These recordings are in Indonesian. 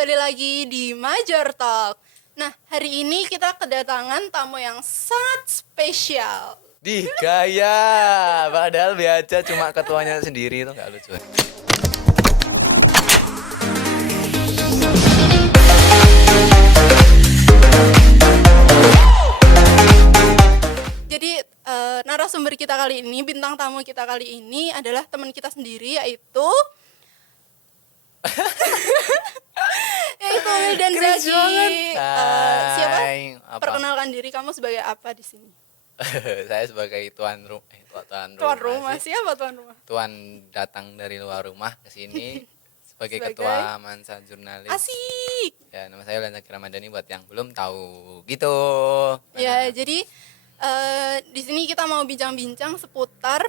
kembali lagi di Major Talk. Nah, hari ini kita kedatangan tamu yang sangat spesial. Di gaya, padahal biasa cuma ketuanya sendiri itu nggak lucu. Jadi narasumber kita kali ini, bintang tamu kita kali ini adalah teman kita sendiri, yaitu Wildan Zaki. Siapa? Apa? Perkenalkan diri kamu sebagai apa di sini? Saya sebagai tuan Tuan rumah. sih. Siapa tuan rumah? Tuan datang dari luar rumah ke sini sebagai Sebagai? ketua Mansa Jurnalis. Asik. Ya, nama saya Wildan Zaki Ramadhani buat yang belum tahu. Gitu. Ya, jadi di sini kita mau bincang-bincang seputar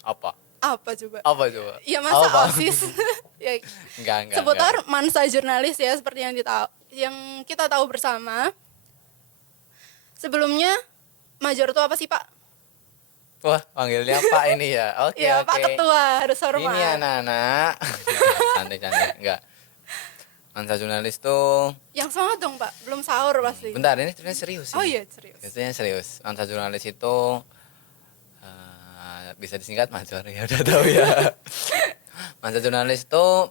Apa? apa coba? Apa coba? Ya masa Apa? OSIS. Ya, Enggak. seputar Mansa Jurnalis ya, seperti yang kita tahu bersama. Sebelumnya Major itu apa sih, Pak? Wah, panggilnya Pak ini ya. Oke. Ya, Pak Ketua, harus hormat. Ini anak-anak. Santai-santai, enggak. Mansa Jurnalis tuh Yang semangat dong, Pak. Belum sahur pasti. bentar, ini sebenarnya serius sih. Oh iya, serius. Biasanya serius. Mansa Jurnalis itu bisa disingkat Major ya, udah tahu ya. Mansa Jurnalis itu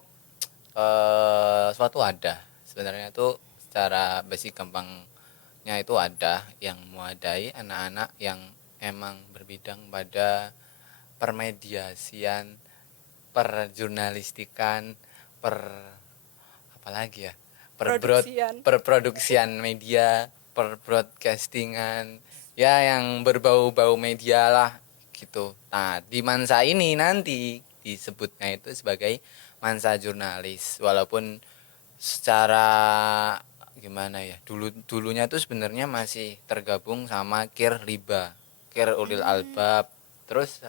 suatu wadah. Sebenarnya itu secara basic gampangnya itu ada yang mewadai anak-anak yang emang berbidang pada permediasian, perjurnalistikan, apalagi ya? Perproduksian media, perbroadcastingan, ya yang berbau-bau media lah gitu. Nah, di Mansa ini nanti disebutnya itu sebagai Mansa Jurnalis, walaupun secara gimana ya, dulunya tuh sebenarnya masih tergabung sama Kir Liba, Kir Ulil Albab. Terus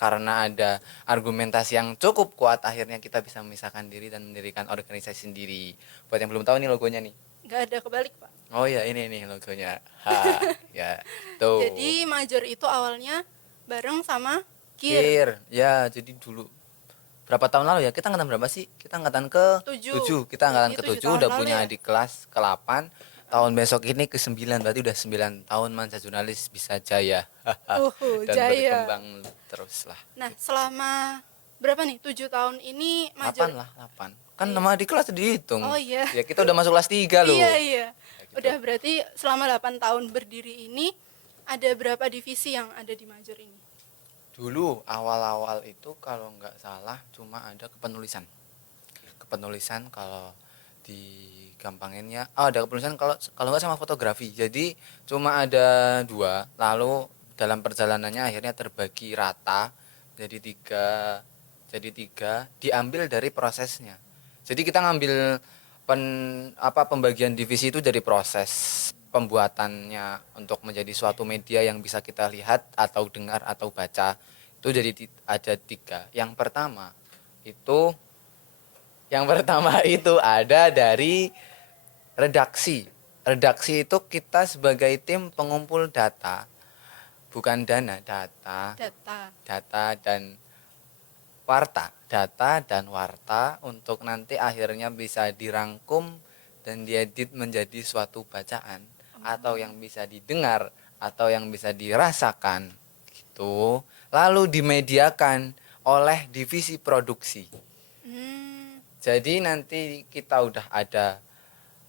karena ada argumentasi yang cukup kuat, akhirnya kita bisa memisahkan diri dan mendirikan organisasi sendiri. Buat yang belum tahu, ini logonya nih. Nggak ada kebalik, Pak. Oh ya, ini nih logonya. Ya, tuh. Jadi Major itu awalnya bareng sama Kir. Kir. Ya, jadi dulu berapa tahun lalu ya? Kita angkatan berapa sih? Kita angkatan ke 7. Kita angkatan ke 7 udah punya adik kelas ke 8. Tahun besok ini ke 9, berarti udah 9 tahun Mansa Jurnalis bisa jaya. Dan jaya. berkembang terus lah. Nah, selama berapa nih? 7 tahun ini Major. 8. Kan nama adik kelas dihitung. Oh iya. Ya kita udah masuk kelas 3 loh. Iya. Gitu. Udah berarti selama 8 tahun berdiri ini ada berapa divisi yang ada di Major ini? Dulu awal-awal itu kalau nggak salah cuma ada kepenulisan kalau digampanginnya. Ada kepenulisan kalau nggak sama fotografi. Jadi cuma ada 2. Lalu dalam perjalanannya akhirnya terbagi rata jadi 3 diambil dari prosesnya. Jadi kita ngambil pembagian divisi itu dari proses pembuatannya untuk menjadi suatu media yang bisa kita lihat atau dengar atau baca. Itu jadi ada 3. Yang pertama itu ada dari redaksi. Redaksi itu kita sebagai tim pengumpul data, bukan dana, data dan warta. Data dan warta untuk nanti akhirnya bisa dirangkum dan diedit menjadi suatu bacaan atau yang bisa didengar atau yang bisa dirasakan gitu. Lalu dimediakan oleh divisi produksi. Jadi nanti kita udah ada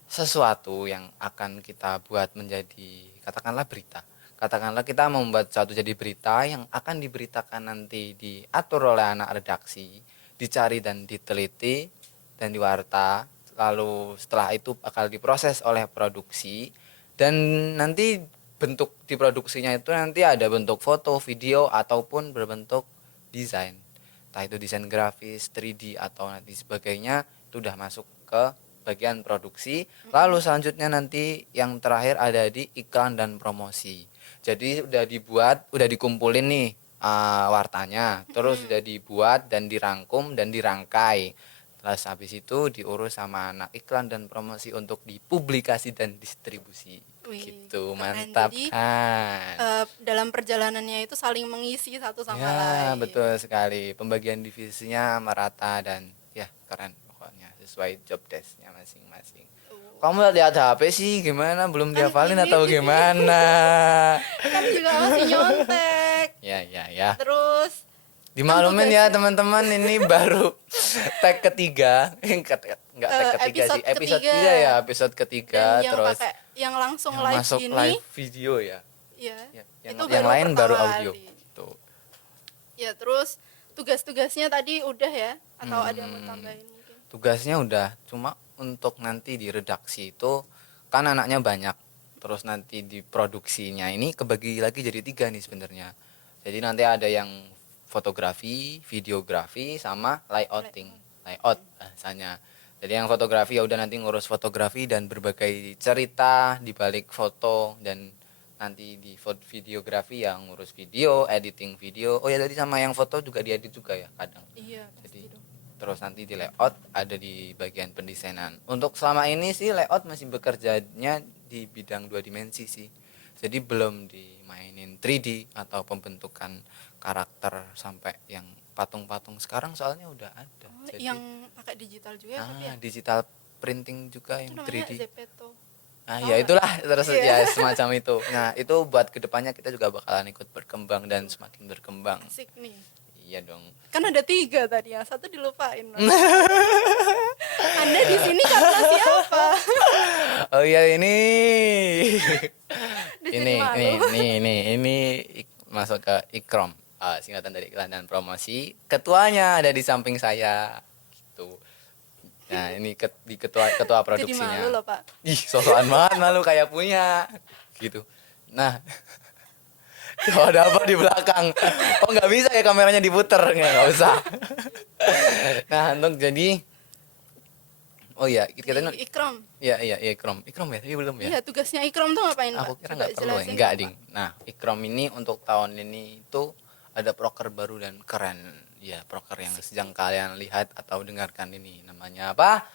sesuatu yang akan kita buat menjadi katakanlah berita. Katakanlah kita membuat suatu jadi berita yang akan diberitakan nanti diatur oleh anak redaksi, dicari dan diteliti dan diwarta. Lalu setelah itu akan diproses oleh produksi dan nanti bentuk diproduksinya itu nanti ada bentuk foto, video ataupun berbentuk desain. Entah itu desain grafis, 3D atau nanti sebagainya, itu udah masuk ke bagian produksi. Lalu selanjutnya nanti yang terakhir ada di iklan dan promosi. Jadi udah dikumpulin nih wartanya, terus udah dibuat dan dirangkum dan dirangkai. Terus habis itu diurus sama anak iklan dan promosi untuk dipublikasi dan distribusi. Gitu, mantap. Jadi, kan. Dalam perjalanannya itu saling mengisi satu sama lain. Ya, betul sekali. Pembagian divisinya merata dan ya keren pokoknya. sesuai job desk-nya masing-masing. Kamu lihat HP sih gimana? Belum Kan dihafalin ini atau juga- gimana? Kan juga masih nyontek. Ya. Terus Dimaklumin kan ya tugasnya- teman-teman, ini baru tag ketiga. Enggak tag ketiga sih. Episode ketiga. ketiga ya, episode ketiga. Dan yang Terus pakai yang langsung yang live masuk ini, live video ya. ya, Yang itu yang lain baru pertama audio. kali. Tuh. Ya, terus tugas-tugasnya tadi udah ya, atau ada yang mau tambahin mungkin? Tugasnya udah, cuma untuk nanti di redaksi itu kan anaknya banyak. Terus nanti di produksinya ini kebagi lagi jadi 3 nih sebenarnya. Jadi nanti ada yang fotografi, videografi, sama layouting. Layout bahasanya. Jadi yang fotografi ya udah nanti ngurus fotografi dan berbagai cerita di balik foto, dan nanti di videografi yang ngurus video, editing video. Oh ya tadi sama yang foto juga diedit juga ya kadang. Iya, Jadi pasti dong. terus nanti di layout ada di bagian pendesainan. Untuk selama ini sih layout masih bekerjanya di bidang 2 dimensi sih. Jadi belum dimainin 3D atau pembentukan karakter sampai yang patung-patung sekarang soalnya udah ada. Oh, Jadi yang pakai digital juga ya, tapi ya. digital printing juga Itu yang namanya 3D. Zepeto. Nah, Tahu ya nggak? itulah terus Iya. ya semacam itu. Nah, itu buat kedepannya kita juga bakalan ikut berkembang dan semakin berkembang. Asik nih. Iya dong. Kan ada 3 tadi, yang satu dilupain. Anda di sini karena siapa? Oh iya ini. Udah jadi ini malu. ini masuk ke Ikrom. Singkatan dari iklan dan promosi. Ketuanya ada di samping saya. Gitu. Nah, ini di ketua Jadi produksinya. malu loh, Pak. Ih, sosokan banget malu kayak punya. Gitu. Nah, tuh ada apa di belakang? Oh nggak bisa ya kameranya diputer, nggak usah. Nah untuk jadi, oh iya kita Di Ikram. iya Ikrom ya tapi belum ya. Iya, tugasnya Ikram tuh ngapain, Pak? Aku kira Coba nggak perlu ya, jelasin nggak dong, ding. Pak. Nah Ikrom ini untuk tahun ini itu ada proker baru dan keren. Ya proker yang sedang kalian lihat atau dengarkan ini namanya apa?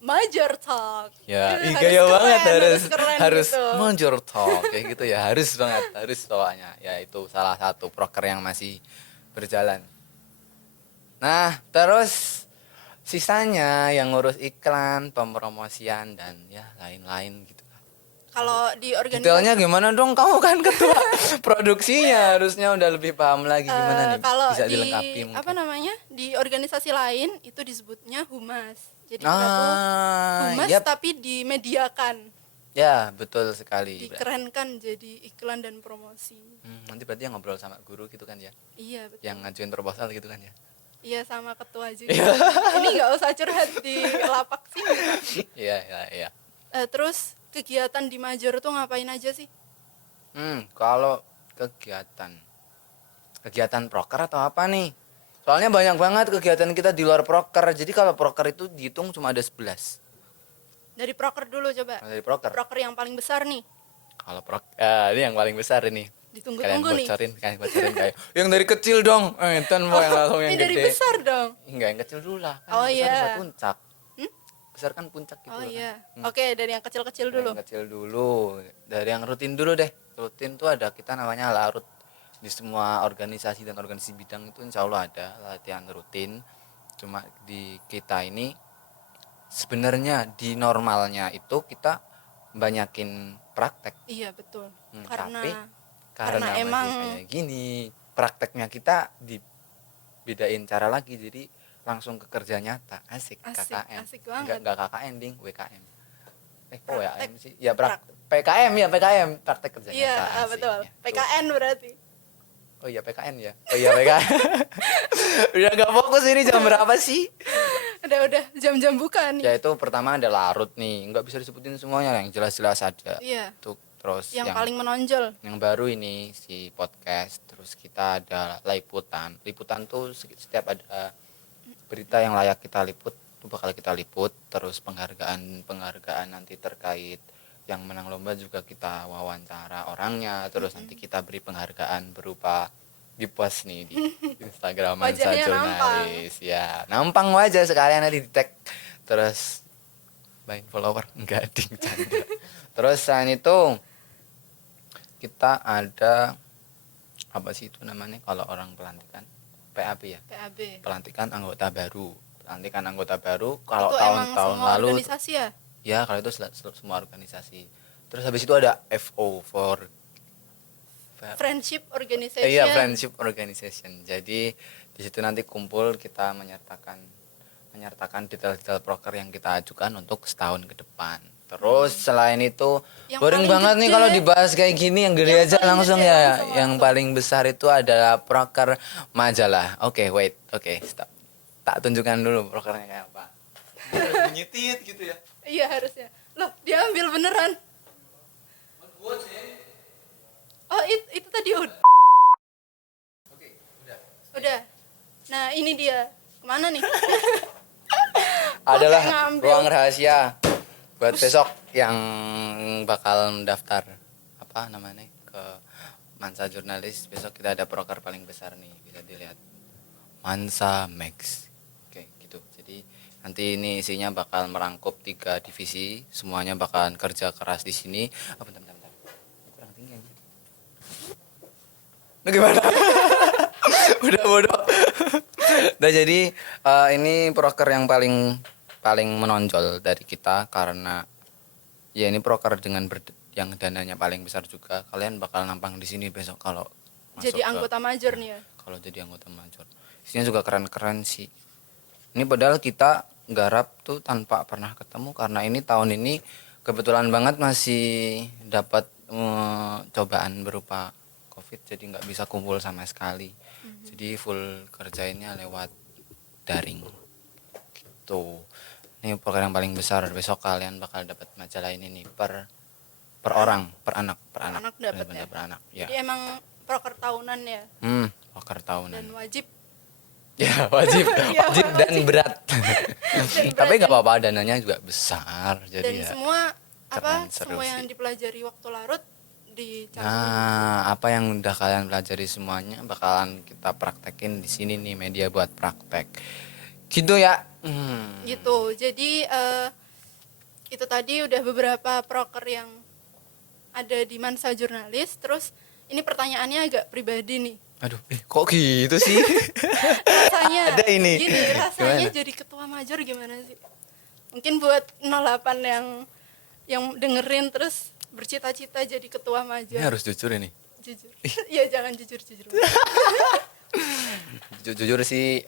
Major Talk. Ya, Harus gaya keren, banget keren harus gitu. Major Talk kayak gitu ya, harus banget, harus soalnya. Ya itu salah satu proker yang masih berjalan. Nah, terus sisanya yang ngurus iklan, pempromosian dan ya lain-lain gitu. Kalau di Detailnya organisasi gimana dong? Kamu kan ketua produksinya, harusnya udah lebih paham lagi gimana nih? kalau Bisa di dilengkapi mungkin. apa namanya? Di organisasi lain itu disebutnya humas. Jadi kita tuh humas yap. tapi dimediakan, Ya, betul sekali. dikerenkan jadi iklan dan promosi. Nanti berarti yang ngobrol sama guru gitu kan ya? Iya, betul. Yang ngajuin proposal gitu kan ya? Iya, sama ketua juga. Ini nggak usah curhat di lapak sini. Iya. Terus kegiatan di Major tuh ngapain aja sih? Kalau kegiatan proker atau apa nih? Soalnya banyak banget kegiatan kita di luar proker. Jadi kalau proker itu dihitung cuma ada 11. Dari proker dulu coba. Dari proker. Proker yang paling besar nih. Kalau ini yang paling besar ini. Ditunggu-tunggu nih. Kalian bocorin kayak yang dari kecil dong. Itu mau yang langsung yang Ini dari gede. besar dong. Enggak, yang kecil dulu lah. Kan Oh, besar iya. besar puncak. Besar kan puncak gitu. Oh kan. iya. Oke, dari yang kecil-kecil Dari dulu. yang kecil dulu. Dari yang rutin dulu deh. Rutin tuh ada kita namanya larut. Di semua organisasi dan organisasi bidang itu insya Allah ada latihan rutin. Cuma di kita ini sebenarnya di normalnya itu kita banyakin praktek. Iya, betul. Tapi Karena karena emang masih kayak gini, prakteknya kita dibedain cara lagi, jadi langsung ke kerja nyata. Asik KKN. asik banget. Enggak KKN ding, WKM. Kok Praktek. WKM sih? Ya PKM ya, PKM, praktek kerja iya, nyata. Asik, betul. ya. PKN berarti. Oh iya PKN ya. Oh iya PKN. Udah gak fokus ini jam berapa sih? Udah jam-jam buka nih. Ya itu pertama ada larut nih, nggak bisa disebutin semuanya, yang jelas-jelas ada. Iya. Tuh, terus Yang paling menonjol. yang baru ini si podcast, terus kita ada liputan. Liputan tuh setiap ada berita yang layak kita liput tuh bakal kita liput. Terus penghargaan nanti terkait yang menang lomba juga kita wawancara orangnya. Terus nanti kita beri penghargaan berupa di post nih di Instagram Mansa Wajahnya Jurnalis. Ya, nampang wajah sekalian di tag. Terus buying follower enggak ding canda. Terus selain itu kita ada apa sih itu namanya kalau orang pelantikan? PAB ya. PAB. Pelantikan anggota baru. pelantikan anggota baru. Kalau Itu emang tahun-tahun semua lalu organisasi ya? ya kalau itu semua organisasi. Terus habis itu ada FO for Friendship Organization. iya, friendship organization. Jadi di situ nanti kumpul kita menyertakan detail-detail proker yang kita ajukan untuk setahun ke depan. Terus selain itu Yang boring paling banget nih gede, kalau dibahas kayak gini, yang gede yang aja paling langsung gede ya. langsung. Yang paling besar itu adalah proker majalah. Oke, stop. Tak tunjukkan dulu prokernya kayak apa. Bunyi tit gitu ya. Iya harusnya. Loh, dia ambil beneran. Oh, itu tadi udah. Oke, udah. Udah. Nah, ini dia. Kemana nih? Adalah ngambil. ruang rahasia buat besok yang bakal mendaftar apa namanya ke Mansa Jurnalis. Besok kita ada proker paling besar nih, bisa dilihat Mansa Max. Oke, gitu. Jadi nanti ini isinya bakal merangkup 3 divisi, semuanya bakalan kerja keras di sini. Oh, bentar. Kurang tinggi aja. Lu gimana? Udah bodoh. Nah, jadi ini proker yang paling menonjol dari kita karena ya ini proker dengan yang dananya paling besar juga. Kalian bakal nampang di sini besok kalau Jadi anggota major nih ya. Kalau jadi anggota major. Isinya juga keren-keren sih. Ini padahal kita garap tuh tanpa pernah ketemu karena ini tahun ini kebetulan banget masih dapat cobaan berupa COVID, jadi nggak bisa kumpul sama sekali. Jadi full kerjainnya lewat daring gitu. Ini program yang paling besar. Besok kalian bakal dapat majalah ini nih per orang, per anak. Anak dapat ya. Per anak. Ya. Jadi emang proker tahunan ya. Proker tahunan. Dan wajib. Ya, wajib dan berat. Tapi nggak ya. apa-apa, dananya juga besar. Jadi Dan ya. semua seru semua sih. yang dipelajari waktu larut dicampur. Nah, apa yang udah kalian pelajari semuanya bakalan kita praktekin di sini nih, media buat praktek. Gitu ya. Gitu. Jadi itu tadi udah beberapa proker yang ada di Mansa Jurnalis. Terus ini pertanyaannya agak pribadi nih. Aduh, kok gitu sih? Rasanya Ada ini. Gini, rasanya Gimana? jadi ketua major gimana sih? Mungkin buat 08 yang dengerin terus bercita-cita jadi ketua major. Ini harus jujur ini. Jujur. Iya, jangan jujur. Jujur sih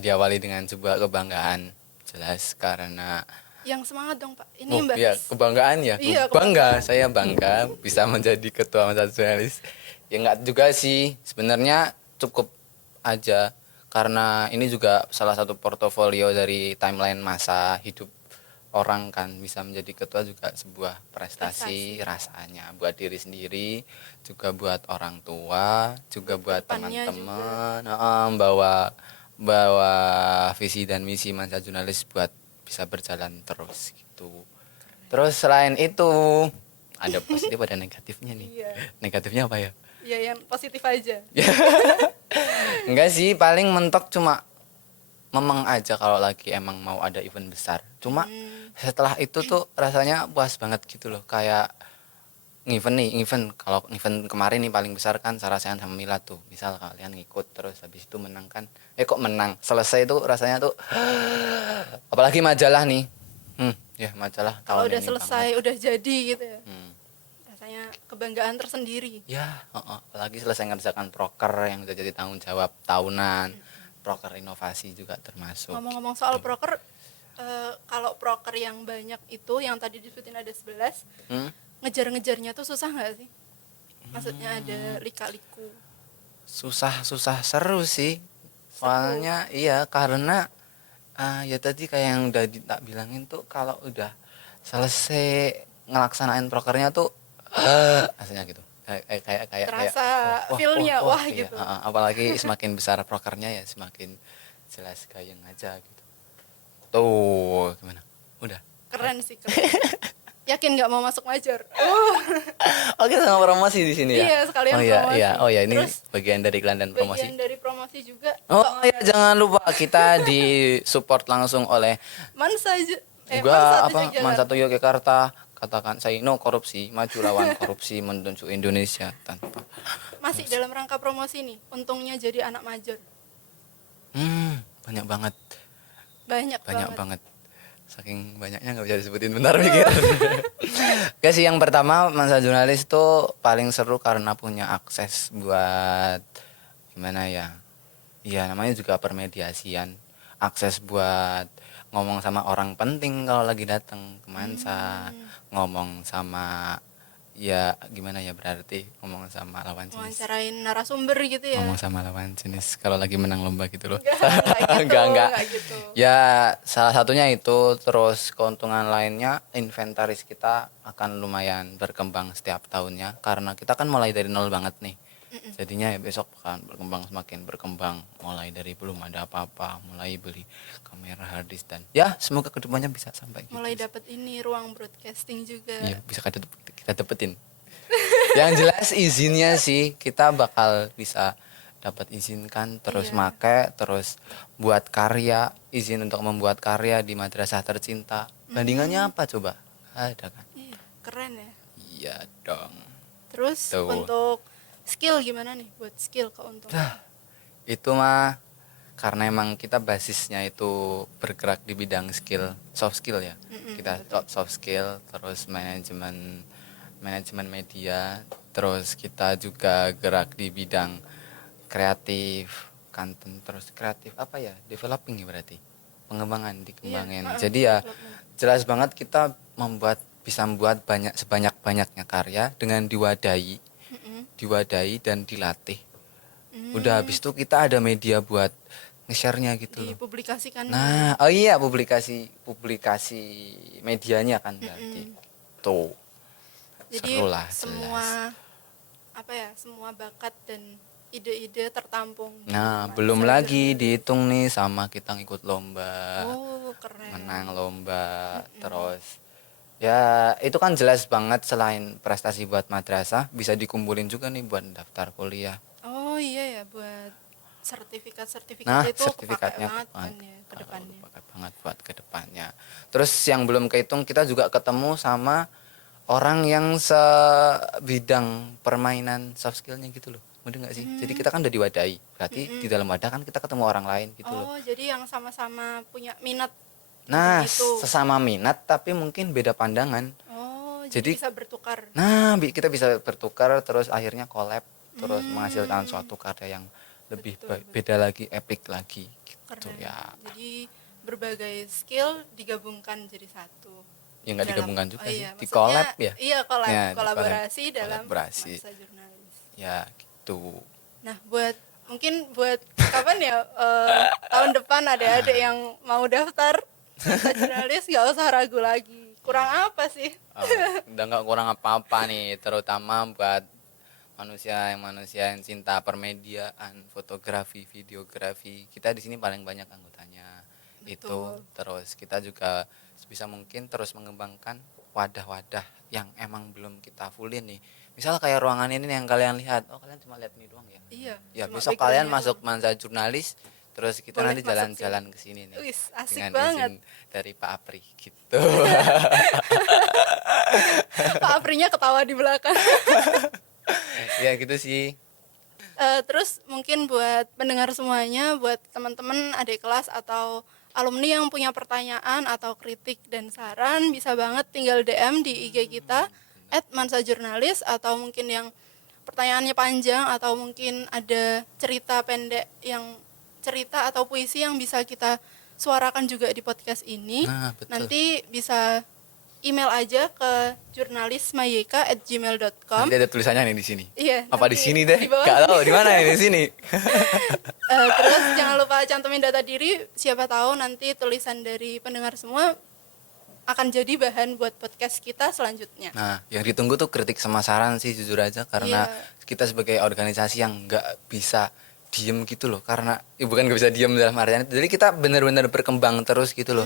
diawali dengan sebuah kebanggaan. Jelas karena Yang semangat dong, Pak. Ini Mbak. iya, kebanggaan ya. Iya, Bangga, saya bangga bisa menjadi ketua Mansa Jurnalis. Ya enggak juga sih, sebenarnya cukup aja karena ini juga salah satu portofolio dari timeline masa hidup orang kan. Bisa menjadi ketua juga sebuah prestasi rasanya buat diri sendiri, juga buat orang tua, juga buat Kedepannya teman-teman, bawa visi dan misi Mansa Jurnalis buat bisa berjalan terus gitu. Terus selain itu ada positif ada negatifnya nih. Iya. Negatifnya apa ya? Ya yang positif aja. Enggak sih, paling mentok cuma memang aja kalau lagi emang mau ada event besar. Cuma setelah itu tuh rasanya puas banget gitu loh. Kayak event kalau event kemarin nih paling besar kan Sarasehan sama Mila tuh. Misal kalian ngikut terus habis itu menang kan. Kok menang. Selesai tuh rasanya tuh apalagi majalah nih. Ya majalah Kalau tahun udah ini selesai, banget. udah jadi gitu ya. Rasanya kebanggaan tersendiri. Ya, apalagi selesai ngerjakan proker yang udah jadi tanggung jawab tahunan. Proker inovasi juga termasuk. Ngomong-ngomong soal proker, kalau proker yang banyak itu yang tadi disebutin ada 11, ngejar-ngejarnya tuh susah nggak sih? Maksudnya ada lika-liku. Susah seru sih. Soalnya iya karena ya tadi kayak yang udah tak bilangin tuh kalau udah selesai ngelaksanain prokernya tuh rasanya gitu. Kayak Terasa feel-nya wah iya. gitu. Apalagi semakin besar prokernya ya semakin jelas gayeng aja gitu. Tuh, gimana? Udah. Keren sih, keren. Yakin nggak mau masuk major? Oke, sama promosi di sini ya. Iya, sekalian iya, promosi. Iya. Oh ya, ini Terus, bagian dari iklan dan promosi. Bagian dari promosi juga. Oh ya, jangan lupa kita disupport langsung oleh Mansa Mansa Yogyakarta. Katakan saya no korupsi, maju lawan korupsi menuju Indonesia tanpa. Masih dalam rangka promosi nih. Untungnya jadi anak major. Banyak banget. Banyak banget. Saking banyaknya nggak bisa disebutin, bentar mikir. Oke sih, yang pertama masa jurnalis tuh paling seru karena punya akses buat gimana ya? Iya, namanya juga permediasian. Akses buat ngomong sama orang penting kalau lagi datang ke Mansa, ngomong sama ya gimana ya, berarti ngomong sama lawan jenis. Wawancarain narasumber gitu ya. Ngomong sama lawan jenis kalau lagi menang lomba gitu loh. Enggak gitu, enggak. gitu. Ya salah satunya itu, terus keuntungan lainnya inventaris kita akan lumayan berkembang setiap tahunnya karena kita kan mulai dari nol banget nih. Jadinya ya besok akan berkembang, semakin berkembang, mulai dari belum ada apa-apa, mulai beli kamera hard disk, dan ya semoga kedepannya bisa sampai gitu. Mulai dapat ini ruang broadcasting juga. Iya, bisa kita dapetin. Yang jelas izinnya sih kita bakal bisa dapat izinkan, terus make, terus buat karya, izin untuk membuat karya di madrasah tercinta. Bandingannya apa coba? Ada kan? Iya, keren ya. Iya dong. Terus Tuh. untuk skill gimana nih buat skill keuntungan? Itu mah karena emang kita basisnya itu bergerak di bidang skill, soft skill ya. Kita soft skill, terus manajemen media, terus kita juga gerak di bidang kreatif, content, terus kreatif apa ya? Developing ya berarti. Pengembangan, dikembangin. Jadi ya jelas banget kita bisa membuat sebanyak-banyaknya karya dengan diwadahi dan dilatih. Udah habis itu kita ada media buat nge-share-nya gitu loh. Dipublikasikan. Nah, oh iya, publikasi medianya kan berarti. Tuh. Jadi serulah, semua bakat dan ide-ide tertampung. Nah, belum lagi dihitung nih sama kita ngikut lomba. Oh, keren. Menang lomba, terus ya itu kan jelas banget, selain prestasi buat madrasah bisa dikumpulin juga nih buat daftar kuliah. Oh iya ya, buat sertifikat Nah, itu sertifikatnya kepake banget kan ya ke depannya. Kepake banget buat ke depannya. Terus yang belum kehitung, kita juga ketemu sama orang yang sebidang permainan soft skillnya gitu loh. Mudah nggak sih? Jadi kita kan udah diwadahi, berarti di dalam wadah kan kita ketemu orang lain gitu loh. Oh, jadi yang sama-sama punya minat. Nah, gitu. sesama minat tapi mungkin beda pandangan. Oh, jadi bisa bertukar. Nah, kita bisa bertukar, terus akhirnya collab, terus menghasilkan suatu karya yang lebih beda lagi, epic lagi gitu. Keren. Ya. Jadi berbagai skill digabungkan jadi satu. Ya nggak digabungkan juga sih, iya, di collab ya. Iya, Ya, kolaborasi dalam kolaborasi. masa jurnalis. Ya, gitu. Nah, mungkin buat kapan ya tahun depan adik-adik yang mau daftar masa jurnalis nggak usah ragu lagi. Kurang apa sih? Udah nggak kurang apa-apa nih, terutama buat manusia yang cinta permediaan, fotografi, videografi. Kita di sini paling banyak anggotanya. Betul. Itu terus kita juga sebisa mungkin terus mengembangkan wadah-wadah yang emang belum kita fullin nih. Misal kayak ruangan ini yang kalian lihat, kalian cuma lihat ini doang ya? Iya. Ya besok kalian masuk Mansa Jurnalis, terus kita boleh nanti jalan-jalan ke sini nih. Wis, asik dengan banget. izin dari Pak Apri gitu. Pak Aprinya ketawa di belakang. Ya gitu sih. Terus mungkin buat pendengar semuanya, buat teman-teman adik kelas atau alumni yang punya pertanyaan atau kritik dan saran, bisa banget tinggal DM di IG kita @mansajurnalis, atau mungkin yang pertanyaannya panjang atau mungkin ada cerita pendek cerita atau puisi yang bisa kita suarakan juga di podcast ini. Nanti bisa email aja ke jurnalismayeka@gmail.com. Nanti ada tulisannya nih di sini. Iya. Apa di sini deh? Gak tahu di mana nih, di sini. Terus jangan lupa cantumin data diri. Siapa tahu nanti tulisan dari pendengar semua akan jadi bahan buat podcast kita selanjutnya. Nah, yang ditunggu tuh kritik sama saran sih, jujur aja, karena kita sebagai organisasi yang nggak bisa diem gitu loh, karena bukan nggak bisa diem dalam artian itu, jadi kita benar-benar berkembang terus gitu loh.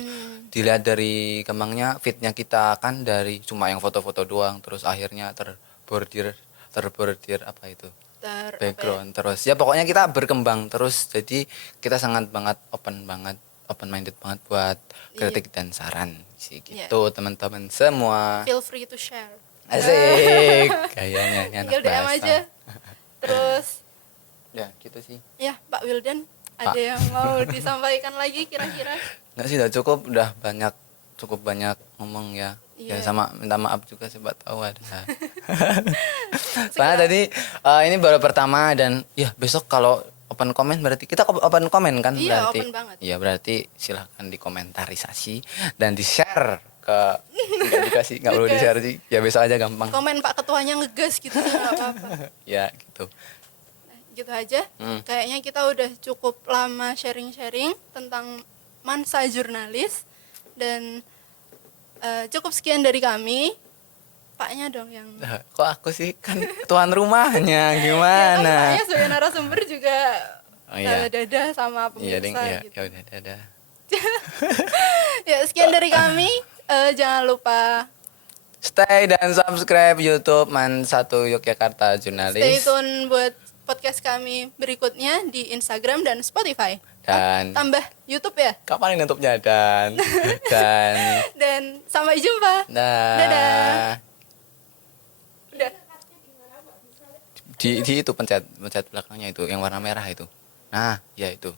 Dilihat dari kembangnya, fitnya kita kan dari cuma yang foto-foto doang, terus akhirnya terbordir apa itu, background, terus ya pokoknya kita berkembang terus. Jadi kita sangat open minded banget buat kritik dan saran sih gitu. Teman-teman semua feel free to share. Asik. Kayaknya ini anak DM aja. Terus ya gitu sih. Ya, Pak Wildan, ada yang mau disampaikan lagi kira-kira? Enggak sih, udah cukup banyak ngomong ya. Ya Iya. sama minta maaf juga siapa tahu ada. Soalnya tadi ini baru pertama dan ya besok kalau open comment berarti kita open comment kan Iya, berarti. open banget. Iya, berarti silahkan dikomentarisasi dan di-share ke enggak dikasih, enggak perlu Ngegas. di-share sih. Ya besok aja gampang. Komen Pak Ketuanya ngegas gitu ya nggak apa-apa. Ya, gitu. Gitu aja. Kayaknya kita udah cukup lama sharing-sharing tentang Mansa jurnalis dan cukup sekian dari kami. Paknya dong yang Nah, kok aku sih kan tuan rumahnya Ya kan gimana? Paknya sebagai narasumber juga Oh, iya. dadah sama Iya, Ding. pemirsa Iya, gitu. ya udah dadah. Ya, sekian dari kami. Jangan lupa Stay dan subscribe YouTube Man 1 Yogyakarta Jurnalis. stay tune buat podcast kami berikutnya di Instagram dan Spotify. Dan Tambah YouTube ya. kapan ini tutupnya dan Dan sampai jumpa. dadah. Dadah. Udah. Di itu pencet belakangnya itu yang warna merah itu. Nah, ya itu.